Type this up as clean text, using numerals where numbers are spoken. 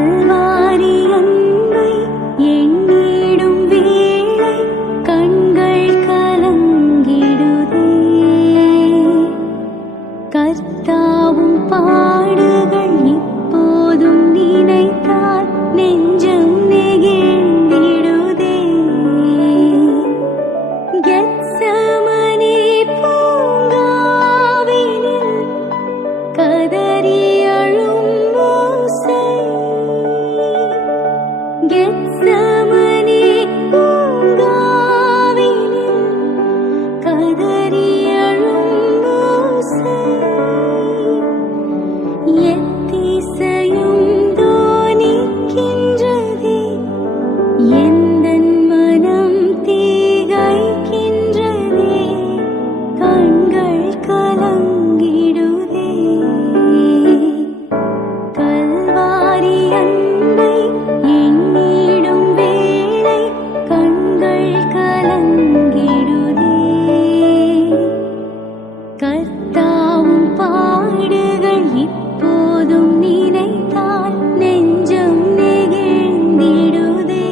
கல்வாரி அன்பை எண்ணிடும் வேளை கண்கள் கலங்கிடுதே. கர்த்தாவும் பாடுகள் இப்போதும் நினைத்தால் நெஞ்சம் நெகிழ்ந்திடுதே. கெத்செமனே பூங்காவினில் கதறி அழும் ஓசை. கெத்செமனே பூங்காவினில் கதறி அழும் ஓசை. எத்திசையும் தோனிக்கின்றதே, எந்தன் மனம் தீகைக்கின்றதே. கண்கள் கலங்கிடுதே. கல்வாரி அன்பை எண்ணிடும் வேளை கண்கள் கலங்கிடுதே. கர்த்தாவும் பாடுகள் இப்போதும் நினைத்தால் நெஞ்சம் நெகிழ்ந்திடுதே.